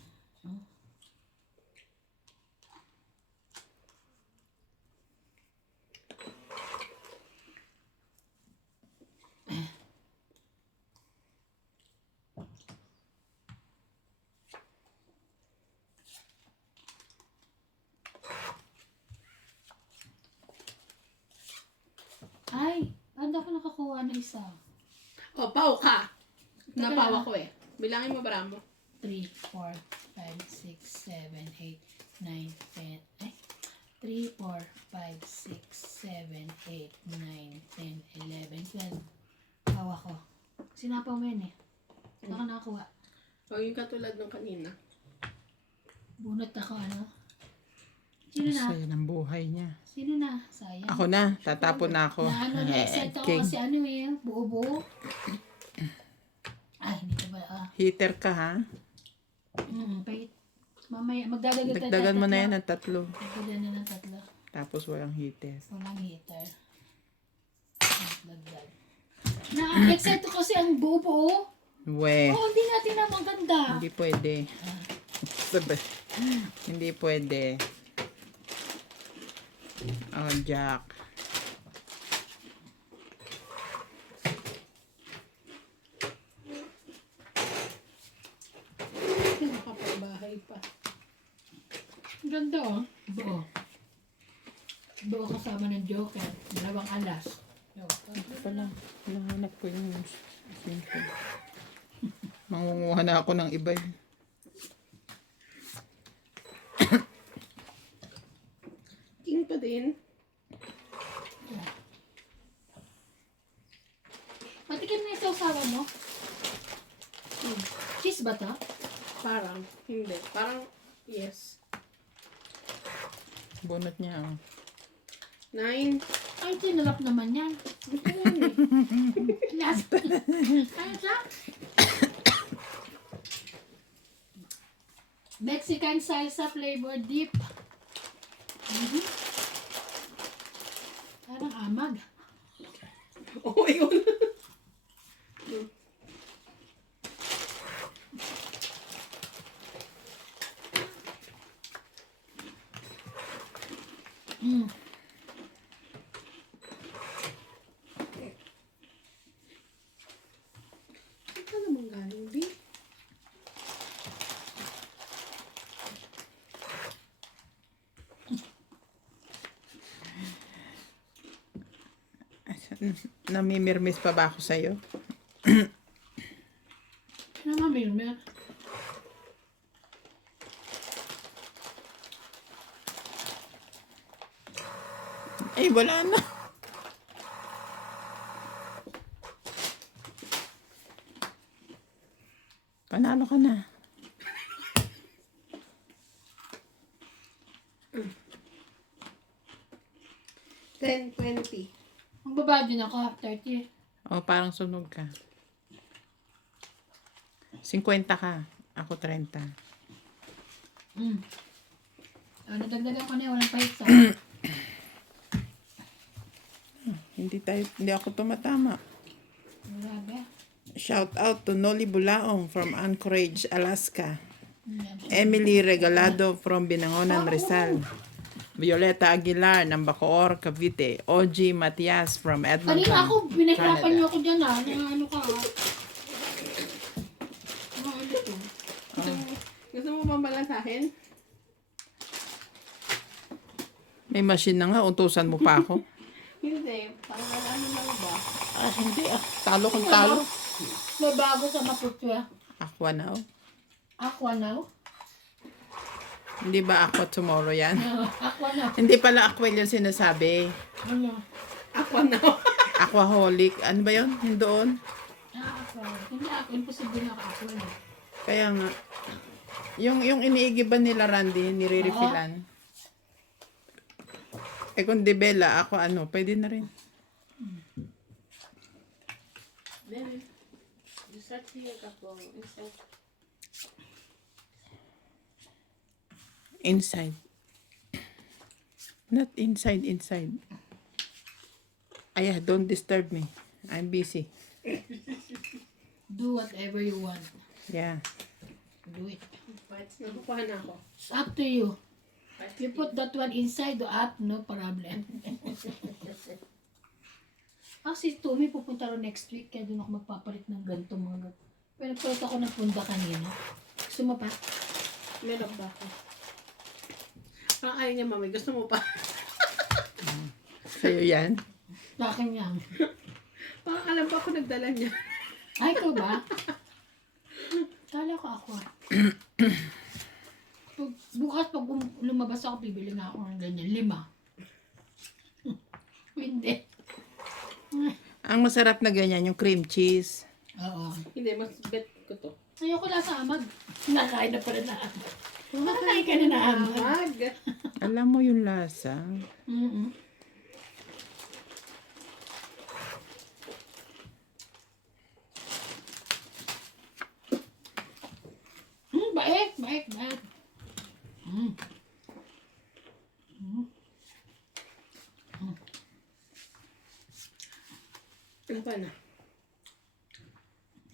Ay, ba't ako nakakuha ng isa? O, pau ka. Napawa ko eh. Bilangin mo, Bramo. 3, 4, 5, 6, 7, 8, 9, 10. Ay, 3, 4, 5, 6, 7, 8, 9, 10, 11, 12. Hawa ko. Sinapaw mo yun eh. Saan ka nakakuha? O, yung katulad ng kanina. Bunot ako, ano? Sino na? saya ng buhay niya. Sino na? Sayang. Ako na, tatapon na ako. Na-excite ako King. kasi buo-buo. Ay, hindi ko ba, Heater ka ha? Pait. Mamaya, magdadagat tayo. Dagdagan mo na yan ng 3. Magdadagan na ng 3. Tapos walang heater. Walang heater. Dagdag. Na-excite ko kasi ang buo-buo. We, Hindi natin na maganda. hindi pwede. Hindi pwede. Oh, Jack. Nakapagbahay pa. Ang ganda oh. Buo. Buo kasama ng Joker. 2 alas. Pala, nahanap ko yung simple. Mangunguha na ako ng iba. King pa din. Patikin mo yung sausawa mo. ba to? Parang, hindi. Parang, yes. Bunot niya, oh. 9. Ay, tinalap naman yan. Gusto ko yun eh. Last. Ano siya? Mexican salsa flavor dip. Mhm. Parang amag. Oo, yun. Mm. Saan ka naman galing, B? Namimirmis pa ba ako sa'yo? Ano naman, Milmer? Eh, wala na. Panalo ka na. $10, $20. Magbaba din ako, 30. Oh, parang sunog ka. 50 ka. Ako 30. Mm. Ano, dagdagan ko na, walang pahit sa. Hindi ako tumatama. Grabe. Shout out to Noli Bulaong from Anchorage, Alaska. Yan. Emily Regalado from Binangonan, Rizal. Violeta Aguilar ng Bacoor, Cavite. OG Matias from Edmonton, Kanina ako, pinahirapan Canada. niyo ako dyan na ano ka ano to? Gusto mo bang balasahin? May machine na nga, utusan mo pa ako. Hindi. Parang ano lang ba? Ah, hindi ah. Talo kung talo. May bago sa Maputya. Aqua now. Aqua now? Hindi ba aqua tomorrow yan? Aqua now. Hindi pala aqua yung sinasabi. Ano? Ako na. Aquaholic. Ano ba yun? Yung doon? Aqua. Hindi ako. Imposible na aqua na. Kaya nga. Yung iniigiban nila Randy, nire-refillan. Eh kung di Bella, ako ano, pwede na rin. Baby. Start here ka po. Inside. Not inside. Ay, don't disturb me. I'm busy. Do whatever you want. Yeah. Do it. Nakukuha na ako. It's up to you. You put that one inside the app, no problem. Si Tommy pupunta rin next week, kaya doon ako magpapalit ng ganito mga ganito. Pero nagpalit ako ng punda kanina. Gusto mo pa? Meron ba ako? Parang ayaw niya, mami. Gusto mo pa? Sa'yo yan. Sa akin yan. Parang alam pa ako nagdala niya. Ay, ikaw ba? Kala ko ako. Bukas pag lumabas ako, bibili nga ako ng ganyan. 5. Hindi. Ang masarap na ganyan, yung cream cheese. Oo. Hindi, mas bet ko to. Ayoko lang sa amag. Nakain na pala na amag. Nakain ka na na amag. Mag. Alam mo yung lasa. Mm-mm. Bait. Ano pa na?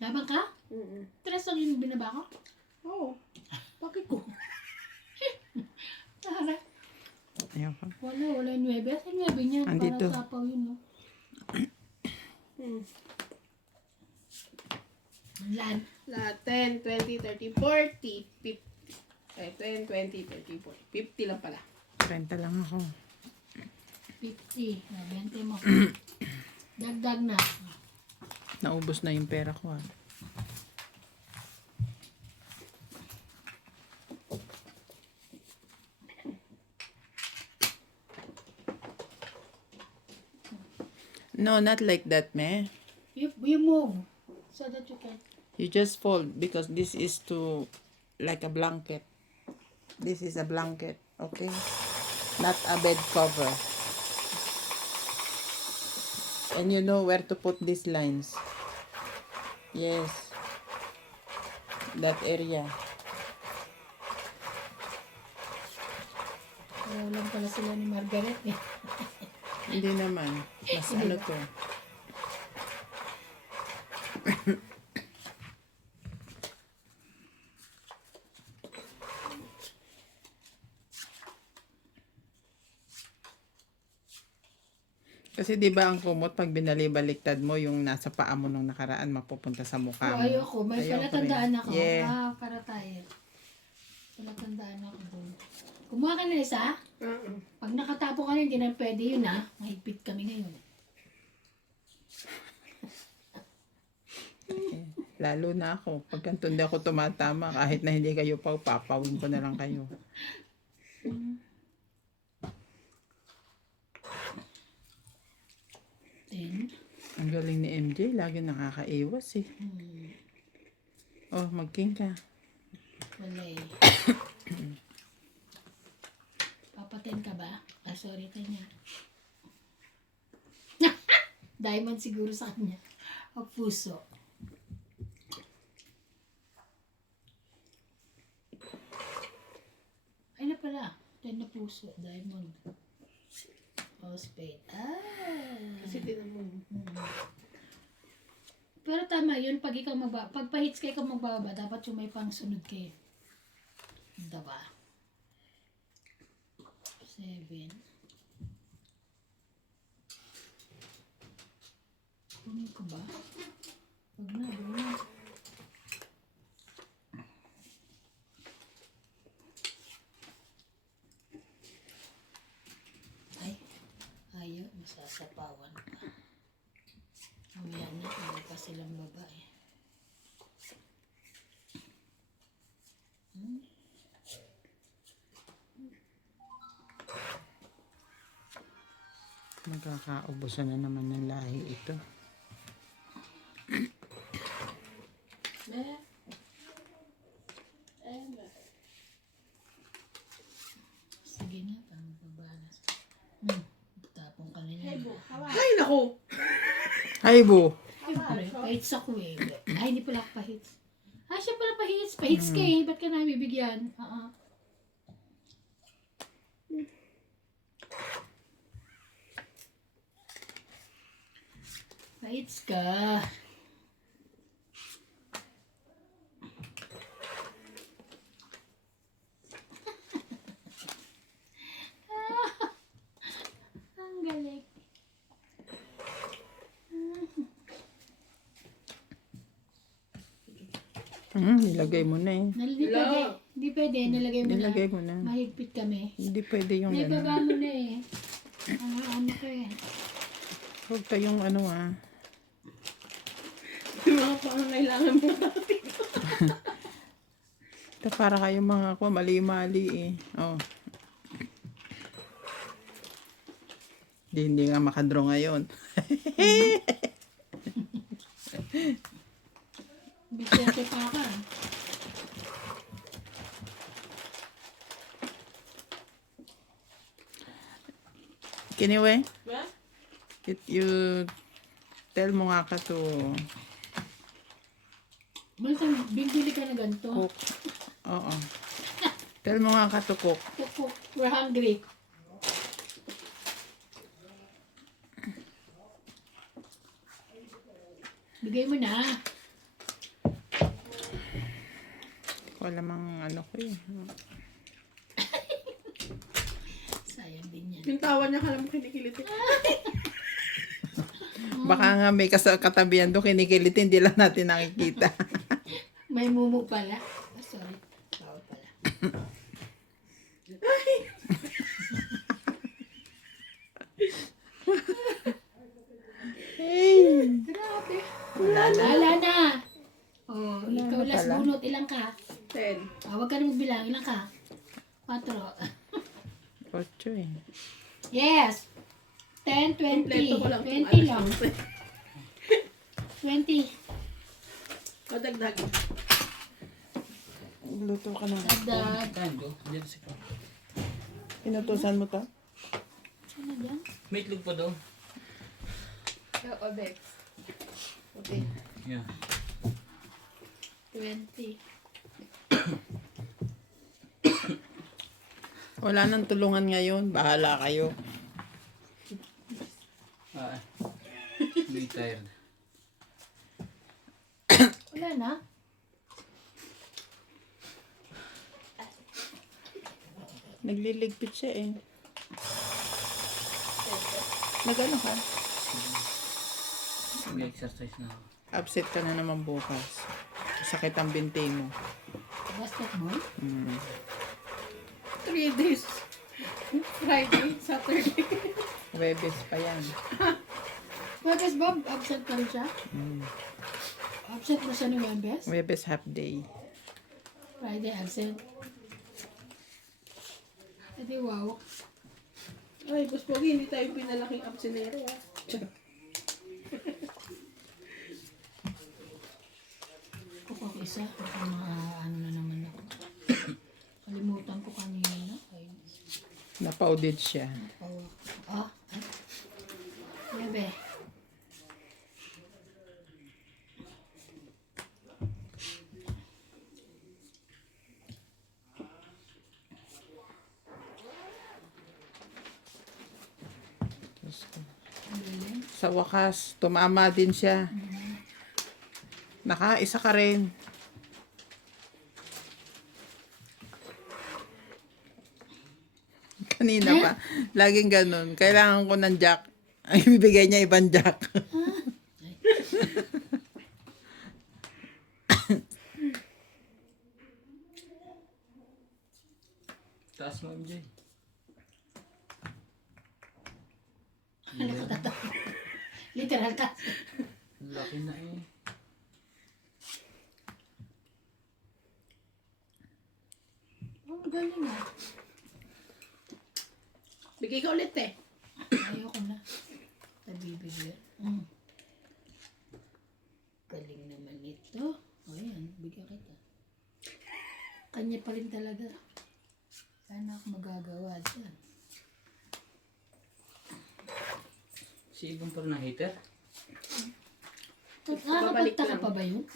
Laban ka? Mm-mm. Tres lang yung binaba ko? Oo. Bakit ko? Tara. Ayoko. Wala yung 9. Asa 9 niya? Andito. Para sapaw yun, no? Lan. Lahat 10, 20, 30, 40, 50. Ay, 10, 20, 30, 40. 50 lang pala. 30 lang ako. 50. 20 mo. Dagdag na. Naubos na yung pera ko ah. No, not like that, me. You move. So that you can. You just fold because this is to like a blanket. This is a blanket, okay? Not a bed cover. And you know where to put these lines. Yes. That area. Ayaw lang pala sila ni Margaret eh. Hindi naman. Mas ano to. Kasi 'di ba ang kumot pag binalibaliktad mo yung nasa paa mo nung nakaraan mapupunta sa mukha mo. Ayoko. May Ayoko palatandaan rin. ako. Yeah. Para tayo. Palatandaan ako doon. Kumuha ka na isa? Pag nakatapo ka na, hindi na pwede yun ha. Mahigpit kami ngayon. Lalo na ako. Pagka hindi ako tumatama, kahit na hindi kayo papawin ko na lang kayo. Then, Ang galing ni MJ, lagi nakakaiwas eh. Oh, mag-king ka. wala eh. Papaten ka ba? Ah, sorry kanya. Diamond siguro sa kanya. O puso. Ay na pala. 10 na puso. Diamond. O spade. Kasi tinan mo. Pero tama yun, pag ikaw pag pa-hits ka ikaw magbababa, dapat yung may pangsunod kayo. Diba? 7. Kunin ko ba? Wag na, wag na. Ay, ayaw, masasapawan pa. Mamaya na, hindi pa silang babae. Magkakaubusan na naman ng lahi ito. Sige na, pang mababalas. Tapong ka na yan. Ay, naku! Hi, Boo! Siyempre, pahits ako eh. Ay, hindi pala ako pahits. Ah, siya pala pahits. Pahits ka eh. Ba't ka namin bibigyan? Pahits ka. Ang galing. Nilagay mo na eh. Hindi pwede. Hindi pwede. Nilagay mo na. Nilagay mo na. Mahigpit kami. Hindi pwede yung May ano. baba mo na eh. Ano ka eh. Huwag kayong ano ah. Yung mga pangangailangan mo. Ito para kayong mga ako, mali-mali eh. Oh. Hindi nga makadraw ngayon. Bisente pa ka. Anyway, Ba? you tell mo nga ka to Malta, bibili ka na ganito. cook. Oo. Tell mo nga ka to cook. Cook. We're hungry. Bigay mo na. Ko alam ang ano ko eh. Sayang din yan. Yung tawa niya, kala mo kinikilit. Baka nga may katabihan doon kinikilit, hindi lang natin nakikita. May mumu pala. Ah, sorry. Bawal pala. Grabe. Wala na. Oh, ikaw na last pala. bunot. Ilang ka? 10. Huwag ka na magbilang. Ilang ka? 4. Ocho eh. Yes. 10, 20. Kompleto ko lang 20 lang. 20. O, dagdag. Luto ka na. Dagdag. Kain ko. Diyan si pa. Inutusan mo to? Saan na dyan? May itlog pa daw. Oo, Bex. Okay. Yeah. 20. Wala nang tulungan ngayon. Bahala kayo. Ah, may tired. Wala na. Nagliligpit siya eh. Nagano ka? May exercise na ako. Upset ka na naman bukas. Sakit ang binti mo. Basketball? 3 days. Friday, Saturday. Webes pa yan. Webes Bob, absent pa rin siya? Absent ba siya ni Webes? Webes half day. Friday absent. Edi wow. Ay, Boss Pogi, hindi tayo pinalaking absenero, ah. Kuko ko isa. Baka mga ano na naman ako. Kalimutan ko kanina. Ay, Napaudid siya. napawa ko. Ah? Bebe. Sa wakas, tumama din siya. Nakaisa ka rin. Kanina pa. Laging ganun. Kailangan ko ng jack. Ay, bibigay niya ibang jack. Taas mo, MJ. Literal ka. Laki na eh. Oh, galing ah. Bigay ka ulit, eh. Ayoko na. Nabibigyan. Galing naman ito. O yan, bigyan kita. Kanya pa rin talaga. Sana ako magagawa dyan. Si Ibon pa rin ang hater. Nakakapagtaka pa ba yun?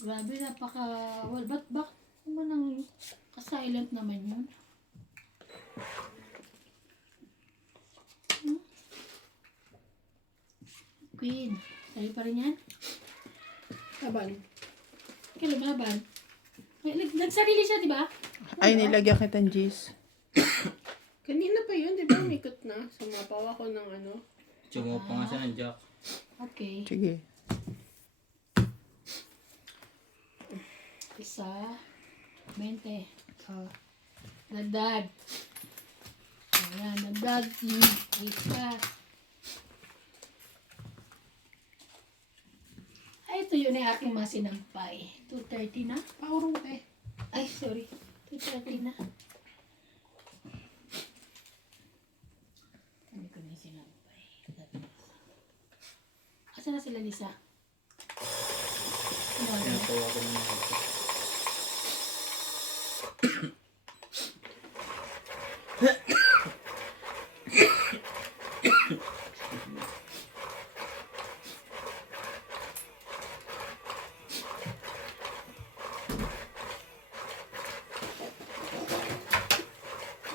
Grabe, napaka... Well, ba't naman ang ka-silent naman yun? Queen, tayo pa rin yan? Taban. Kaya lumaban. Nagsarili siya, di ba? Ay, nilagyan kitang G's. Kanina pa yun, di ba? Umikot na. Sumapaw ako ng ano. Tsaka pa nga siya ng jack. Okay. Sige. Isa. 20. Oh. Dagdag. Ayan, dagdag. Isa. Ay, ito yun yung aking mga sinampay. 2:30 na? Paurong, eh. Ay, sorry. 2:30 na. Ano ko na yung sinampay? Asa na sila, Lisa? Ano? Tinatawagan mo na ito.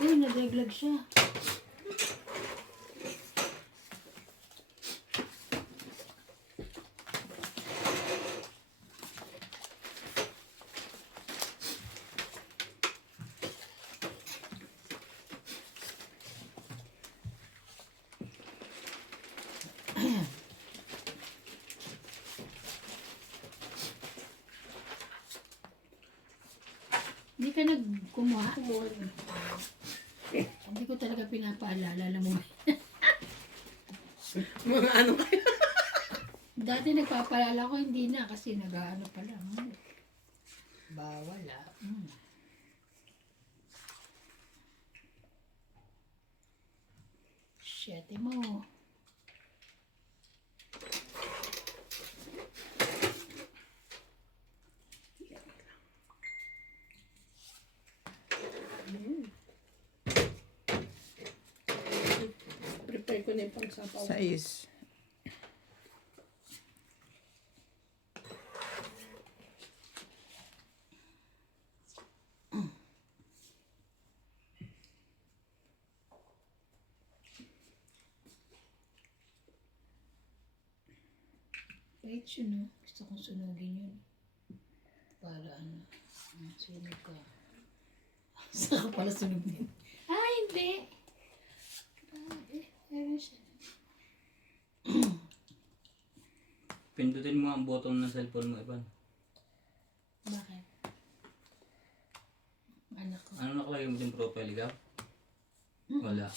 Uy, nalaglag siya. Hindi ka nagkumuha? Kumuha na. Hindi ko talaga pinapaalala. Alam mo. Mga ano kayo? Dati nagpapalala ko, hindi na kasi nag-ano pa lang. Bawal ah. Siyete mo. may pangsapaw. 6. Wait yun, no? Gusto kong sunugin yun. Para ano, sunog ka. Saka pala sunugin. Ah, hindi! Meron siya. Pindutin mo ang button ng cellphone mo, Ivan. Bakit? Anak ko. Ano nakalagay mo yung profile, ikaw? Wala.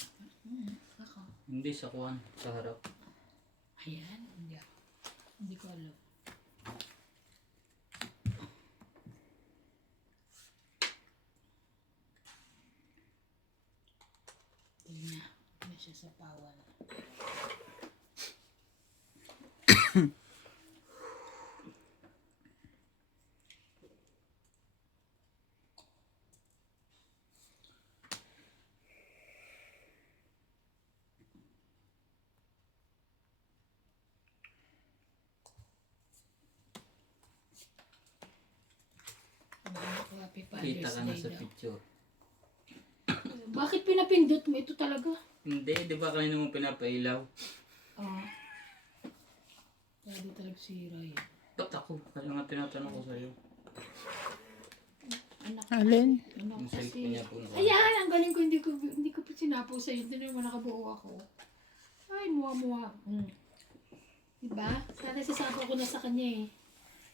Ako. Hindi, sa kuwan. Sa harap. Ayan, hindi. Hindi ko alam. Tingnan na. Ano siya sa pawan. Happy Kita Father's ka na Day sa daw. picture. Bakit pinapindot mo? Ito talaga. Hindi, di ba kanina mo pinapailaw? Ah. Lagi talaga sira yun. Ba't ako? Kaya nga tinatanong ko sa'yo. Anak, Alin? anak Yung kasi. cellphone niya po na. Ayan, ang galing ko. Hindi ko pa sinapo sa'yo. Hindi naman nakabuo ako. Ay, muwa-muwa. Diba? Sana sasapo ko na sa kanya eh.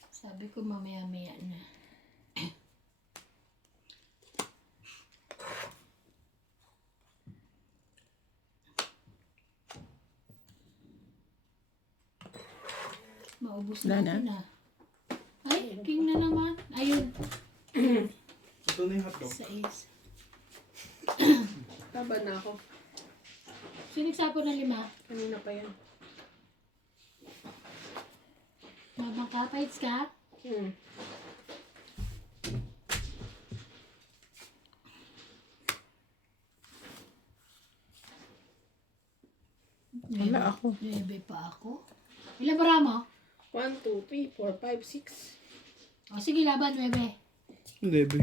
Sabi ko mamaya-maya na. Maubos Wala na na? na. Ay, king na naman. Ayun, Ito na yung hotdog. sa is. Taba na ako. Sinigsapo na 5. Kanina pa yan. Mabang kapaits ka? Wala ako. 9 pa ako. Ilan para mo? 1, 2, 3, 4, 5, 6. O sige, laban, 9. Hindi, be.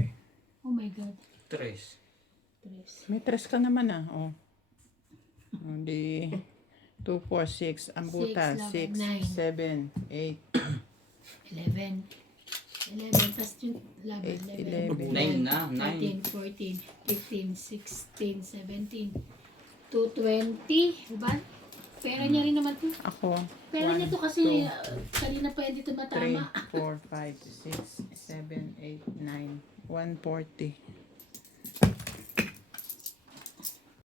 Oh my God. 3. 3. May 3 ka naman ah. Oh. Hindi. 2, 4, 6. Ang buta. 6, 7, 8, 11. 11 plus 2, 11. 11. 9 na. 9. 13, 14, 15, 16, 17, 220. Diba? Pera niya rin naman to. Ako. Pera 1, niya to kasi 2, kanina pa hindi 3, tumatama. 4, 5, 6, 7, 8, 9. 140.